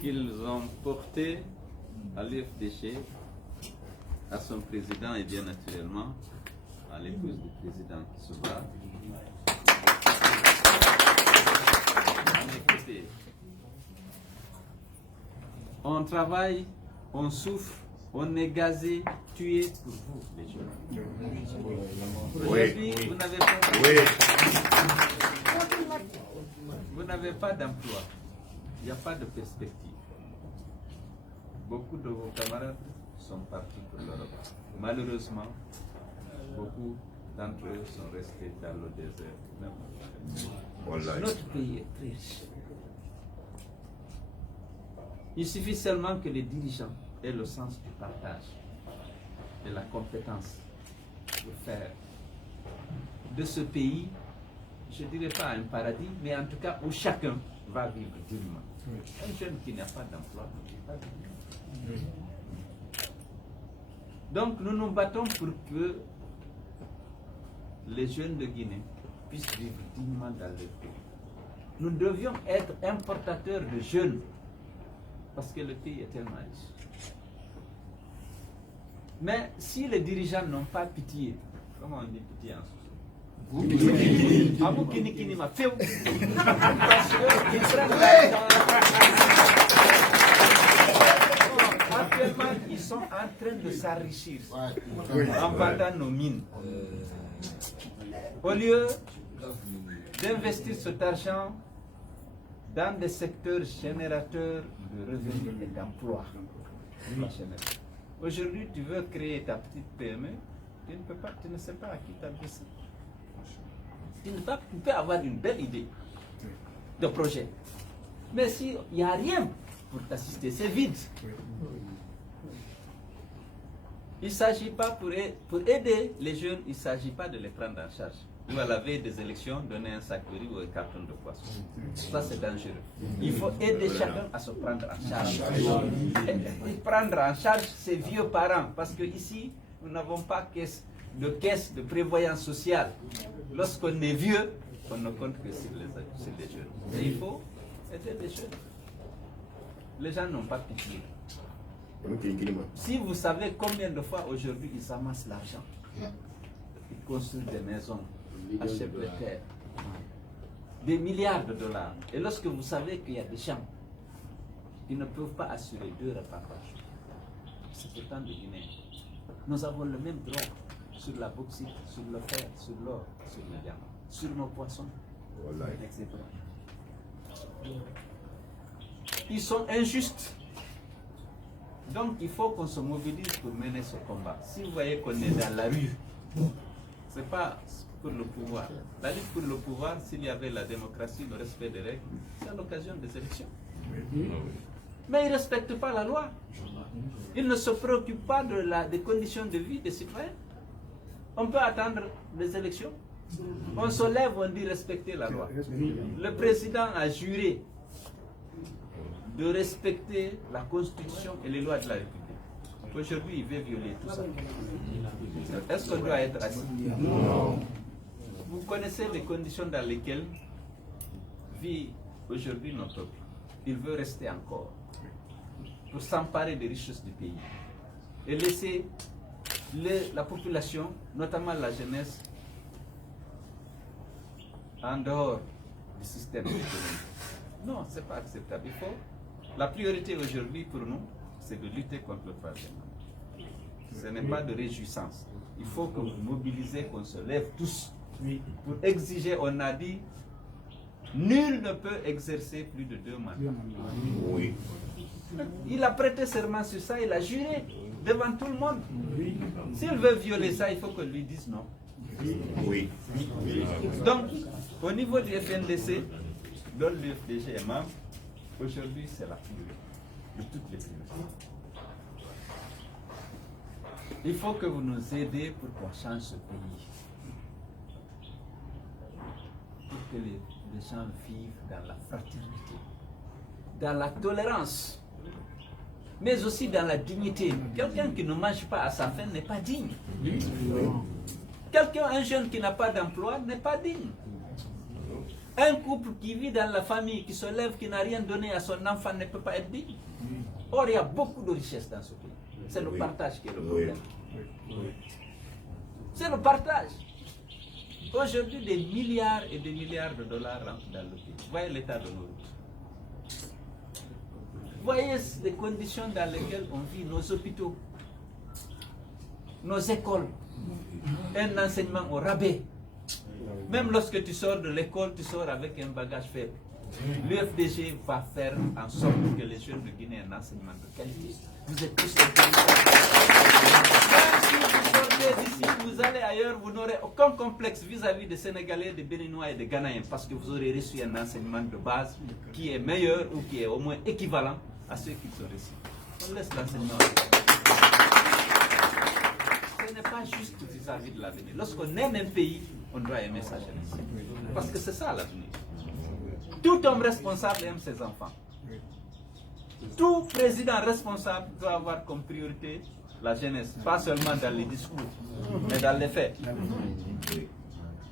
qu'ils ont porté à l'UFDG, à son président et bien naturellement à l'épouse du président qui se bat. Écoutez, on travaille, on souffre, on est gazé, tué pour vous, les jeunes. Aujourd'hui, vous n'avez pas vous n'avez pas d'emploi, il n'y a pas de perspective. Beaucoup de vos camarades sont partis pour l'Europe. Malheureusement, beaucoup d'entre eux sont restés dans le désert. Voilà. Notre pays est très riche. Il suffit seulement que les dirigeants aient le sens du partage et la compétence de faire de ce pays, je ne dirais pas un paradis, mais en tout cas où chacun va vivre dignement. Un jeune qui n'a pas d'emploi ne vit pas dignement. Donc nous nous battons pour que les jeunes de Guinée puissent vivre dignement dans leur pays. Nous devions être importateurs de jeunes parce que le pays est tellement riche. Mais si les dirigeants n'ont pas pitié, comment on dit pitié en actuellement, ils sont en train de s'enrichir en vendant nos mines. Au lieu d'investir cet argent dans des secteurs générateurs de revenus et d'emplois. Aujourd'hui, tu veux créer ta petite PME, tu ne peux pas, tu ne sais pas à qui t'adresser. Tu peux avoir une belle idée de projet, mais s'il n'y a rien pour t'assister, c'est vide. Il ne s'agit pas pour aider les jeunes, il ne s'agit pas de les prendre en charge. Ou à la veille des élections, donner un sac de riz ou un carton de poisson. Ça, c'est dangereux. Il faut aider chacun à se prendre en charge. Et prendre en charge ses vieux parents. Parce qu'ici, nous n'avons pas de caisse de prévoyance sociale. Lorsqu'on est vieux, on ne compte que sur les jeunes. Et il faut aider les jeunes. Les gens n'ont pas pitié. Si vous savez combien de fois aujourd'hui ils amassent l'argent, ils construisent des maisons, achètent des terres, des milliards de dollars. Et lorsque vous savez qu'il y a des gens qui ne peuvent pas assurer 2 repas par jour, c'est pourtant de Guinée. Nous avons le même droit sur la bauxite, sur le fer, sur l'or, sur le diamant, sur nos poissons, etc. Ils sont injustes. Donc il faut qu'on se mobilise pour mener ce combat. Si vous voyez qu'on est dans la rue, ce n'est pas pour le pouvoir. La lutte pour le pouvoir, s'il y avait la démocratie, le respect des règles, c'est à l'occasion des élections. Mais ils ne respectent pas la loi. Ils ne se préoccupent pas des conditions de vie des citoyens. On peut attendre les élections. On se lève, on dit respecter la loi. Le président a juré de respecter la Constitution et les lois de la République. Aujourd'hui, il veut violer tout ça. Est-ce qu'on doit être assis? Non. Vous connaissez les conditions dans lesquelles vit aujourd'hui notre peuple. Il veut rester encore pour s'emparer des richesses du pays et laisser la population, notamment la jeunesse, en dehors du système économique. Non, ce n'est pas acceptable. La priorité aujourd'hui pour nous, c'est de lutter contre le troisième mandat. Ce n'est pas de réjouissance. Il faut que vous mobilisez, qu'on se lève tous pour exiger. On a dit, nul ne peut exercer plus de 2 mandats. Oui. Il a prêté serment sur ça, il a juré devant tout le monde. S'il veut violer ça, il faut qu'on lui dise non. Oui. Donc, au niveau du FNDC, dont l'UFDG est membre, aujourd'hui c'est la priorité de toutes les priorités. Il faut que vous nous aidiez pour qu'on change ce pays. Pour que les gens vivent dans la fraternité, dans la tolérance, mais aussi dans la dignité. Quelqu'un qui ne mange pas à sa faim n'est pas digne. Un jeune qui n'a pas d'emploi n'est pas digne. Un couple qui vit dans la famille, qui se lève, qui n'a rien donné à son enfant ne peut pas être digne. Or, il y a beaucoup de richesses dans ce pays. C'est le partage qui est le problème. C'est le partage. Aujourd'hui, des milliards et des milliards de dollars rentrent dans le pays. Voyez l'état de nos routes. Voyez les conditions dans lesquelles on vit, nos hôpitaux, nos écoles, un enseignement au rabais. Même lorsque tu sors de l'école, tu sors avec un bagage faible. L'UFDG va faire en sorte que les jeunes de Guinée aient un enseignement de qualité. Vous êtes tous même si vous sortez d'ici, vous allez ailleurs, vous n'aurez aucun complexe vis-à-vis des Sénégalais, des Béninois et des Ghanéens, parce que vous aurez reçu un enseignement de base qui est meilleur ou qui est au moins équivalent à ceux qui sont reçus. On laisse l'enseignement. Ce n'est pas juste vis-à-vis de l'avenir. Lorsqu'on aime un pays, on doit aimer sa jeunesse. Parce que c'est ça l'avenir. Tout homme responsable aime ses enfants. Tout président responsable doit avoir comme priorité la jeunesse, pas seulement dans les discours, mais dans les faits.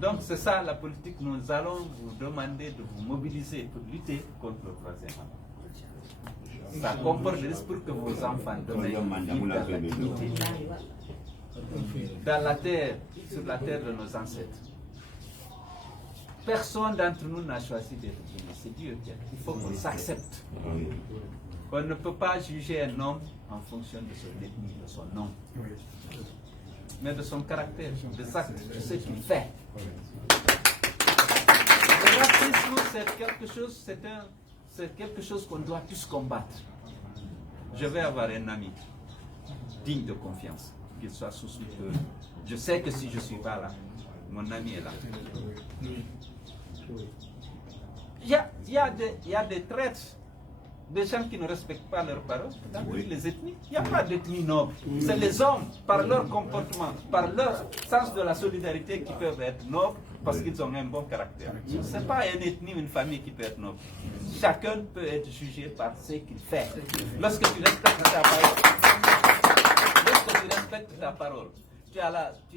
Donc c'est ça la politique. Nous allons vous demander de vous mobiliser pour lutter contre le troisième mandat. Ça comporte le risque pour que vos enfants demain vivent dans la dignité, dans la terre, sur la terre de nos ancêtres. Personne d'entre nous n'a choisi d'être Guinéen. C'est Dieu qui a. Il faut qu'on s'accepte. On ne peut pas juger un homme en fonction de son ethnie, de son nom, mais de son caractère, des actes, de ce qu'il fait. Le racisme, c'est quelque chose qu'on doit tous combattre. Je vais avoir un ami digne de confiance, qu'il soit sous tutelle. Je sais que si je ne suis pas là, mon ami est là. Il y a des traîtres, des gens qui ne respectent pas leurs paroles dans toutes les ethnies. Il n'y a pas d'ethnie noble. C'est les hommes, par leur comportement, par leur sens de la solidarité, qui peuvent être nobles parce qu'ils ont un bon caractère. Ce n'est pas une ethnie ou une famille qui peut être noble. Chacun peut être jugé par ce qu'il fait. Lorsque tu respectes ta parole, tu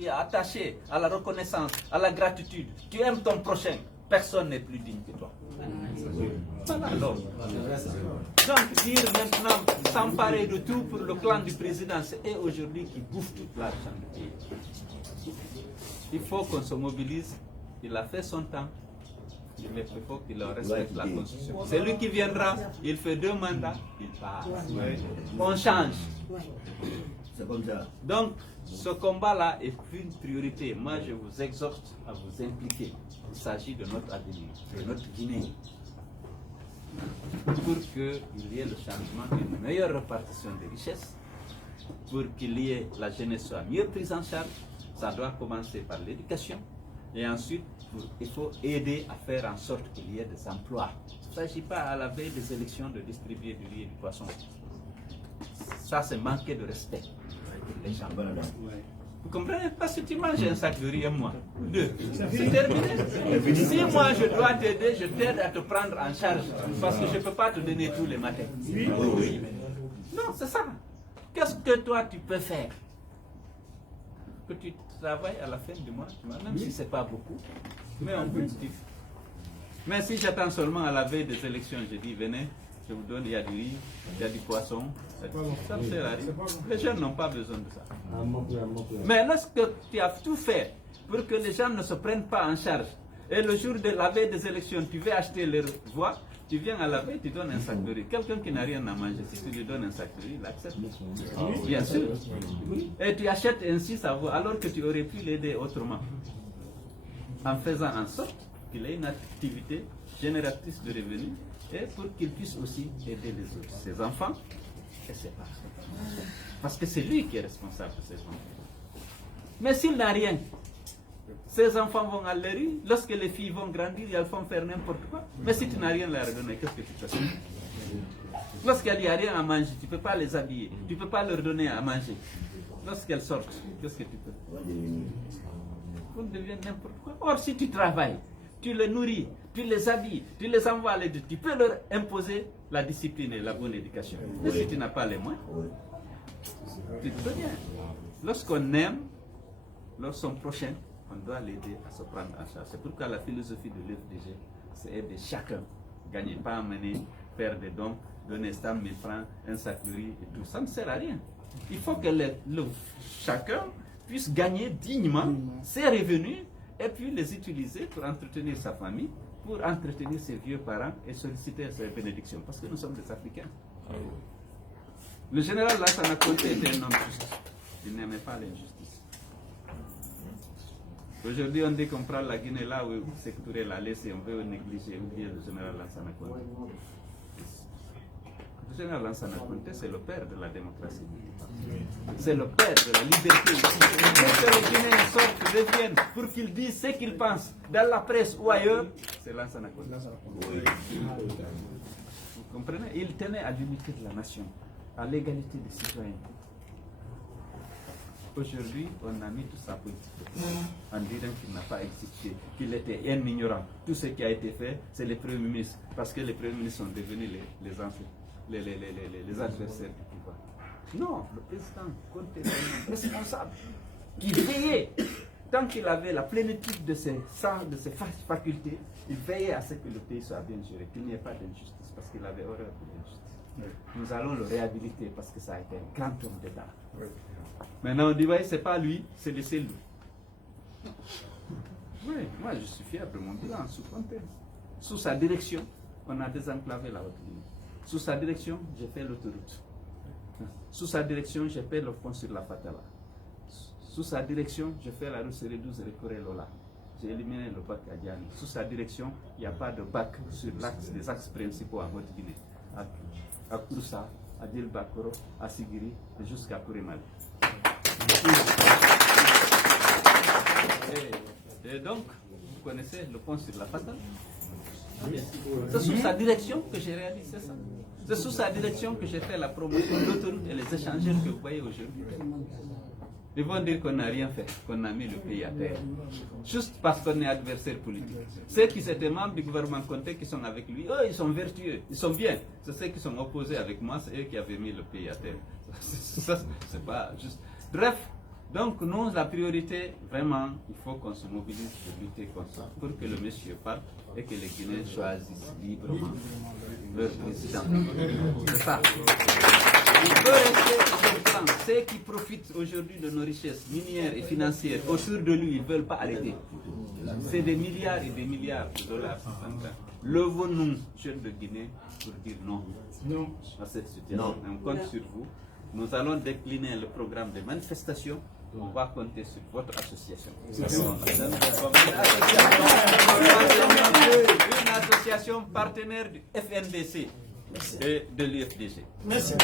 es attaché à la reconnaissance, à la gratitude, tu aimes ton prochain, personne n'est plus digne que toi. Voilà alors. Donc dire maintenant, s'emparer de tout pour le clan du président, c'est eux aujourd'hui qui bouffent toute l'argent du pays. Il faut qu'on se mobilise. Il a fait son temps. Mais il faut qu'il respecte la Constitution. C'est lui qui viendra, il fait 2 mandats, il part. On change. C'est comme ça. Donc, ce combat-là est une priorité. Moi, je vous exhorte à vous impliquer. Il s'agit de notre avenir, de notre Guinée. Pour qu'il y ait le changement d'une meilleure répartition des richesses, pour qu'il y ait la jeunesse soit mieux prise en charge, ça doit commencer par l'éducation. Et ensuite, il faut aider à faire en sorte qu'il y ait des emplois. Il ne s'agit pas à la veille des élections de distribuer du riz et du poisson. Ça, c'est manquer de respect pour les gens. Vous comprenez? Parce que tu manges un sac de riz un mois, 2, c'est terminé. Si moi je dois t'aider, je t'aide à te prendre en charge, parce que je ne peux pas te donner tous les matins. Oui. Non, c'est ça. Qu'est-ce que toi tu peux faire? Que tu travailles à la fin du mois, même si ce n'est pas beaucoup, mais en positif. Mais si j'attends seulement à la veille des élections, je dis venez, je vous donne, il y a du riz, il y a du poisson, ça ne sert à rien. Les jeunes n'ont pas besoin de ça. Mais lorsque tu as tout fait pour que les gens ne se prennent pas en charge, et le jour de la veille des élections, tu veux acheter leur voix, tu viens à la veille, tu donnes un sac de riz. Quelqu'un qui n'a rien à manger, si tu lui donnes un sac de riz, il accepte. Bien sûr. Et tu achètes ainsi sa voix, alors que tu aurais pu l'aider autrement. En faisant en sorte qu'il ait une activité génératrice de revenus, et pour qu'il puisse aussi aider les autres, ses enfants et ses parents. Parce que c'est lui qui est responsable de ses enfants. Mais s'il n'a rien, ses enfants vont à la rue, lorsque les filles vont grandir, elles vont faire n'importe quoi. Mais si tu n'as rien à leur donner, qu'est-ce que tu peux faire? Lorsqu'il n'y a rien à manger, tu ne peux pas les habiller, tu ne peux pas leur donner à manger. Lorsqu'elles sortent, qu'est-ce que tu peux faire? Vous devenez n'importe quoi. Or, si tu travailles, tu les nourris, tu les habilles, tu les envoies à l'étude, tu peux leur imposer la discipline et la bonne éducation. Mais si tu n'as pas les moyens, tu te bien. Lorsqu'on aime, lorsqu'on prochain, on doit l'aider à se prendre en charge. C'est pourquoi la philosophie de l'UFDG c'est aider chacun. Gagner, pas amener, faire des dons, donner 100 000 francs, un sac de riz et tout. Ça ne sert à rien. Il faut que chacun puisse gagner dignement ses revenus et puis les utiliser pour entretenir sa famille, pour entretenir ses vieux parents et solliciter ses bénédictions. Parce que nous sommes des Africains. Le général Lansana Conté était un homme juste. Il n'aimait pas l'injustice. Aujourd'hui, on dit qu'on prend la Guinée là où Sékou Touré l'a laissé, on veut négliger, oublier le général Lansana Conté. Le général Lansana Conté, c'est le père de la démocratie. C'est le père de la liberté. Pour que les Guinéens sortent, reviennent, pour qu'ils disent ce qu'ils pensent dans la presse ou ailleurs, c'est Lansana Conté. Vous comprenez? Il tenait à l'unité de la nation, à l'égalité des citoyens. Aujourd'hui, on a mis tout ça politique en disant qu'il n'a pas existé, qu'il était un ignorant. Tout ce qui a été fait, c'est les premiers ministres, parce que les premiers ministres sont devenus les adversaires du pouvoir. Non, le président Conté est un responsable qui veillait, tant qu'il avait la plénitude de ses facultés, il veillait à ce que le pays soit bien géré, qu'il n'y ait pas d'injustice, parce qu'il avait horreur de l'injustice. Nous allons le réhabiliter parce que ça a été un grand homme d'État. Maintenant on dit, ouais, c'est pas lui, c'est le Cellou. Oui, moi je suis fier de mon bilan sous Conté. Sous sa direction, on a désenclavé la Haute-Guinée. Sous sa direction, j'ai fait l'autoroute. Sous sa direction, j'ai fait le pont sur la Fatala. Sous sa direction, j'ai fait la route Séré 12 Récoré-Lola. J'ai éliminé le bac à Diani. Sous sa direction, il n'y a pas de bac sur les axes principaux en Haute-Guinée. À Kouroussa, à Djelbakoro, à Sigiri et jusqu'à Kourimali. Et donc, vous connaissez le pont sur la Fatale? C'est sous sa direction que j'ai réalisé ça. C'est sous sa direction que j'ai fait la promotion de l'autoroute et les échangeurs que vous voyez aujourd'hui. Ils vont dire qu'on n'a rien fait, qu'on a mis le pays à terre. Juste parce qu'on est adversaire politique. Ceux qui étaient membres du gouvernement Conté, qui sont avec lui, eux, ils sont vertueux, ils sont bien. C'est ceux qui sont opposés avec moi, c'est eux qui avaient mis le pays à terre. Ça, c'est pas juste. Bref, donc nous, la priorité, vraiment, il faut qu'on se mobilise pour lutter contre ça, pour que le monsieur parte et que les Guinéens choisissent librement leur président. C'est ça. Il peut rester ceux qui profitent aujourd'hui de nos richesses minières et financières autour de lui, ils ne veulent pas arrêter. C'est des milliards et des milliards de dollars. Levons-nous, jeunes de Guinée, pour dire non à cette situation. On compte sur vous. Nous allons décliner le programme de manifestation. On va compter sur votre association. Une association partenaire du FNDC et de l'UFDG. Merci.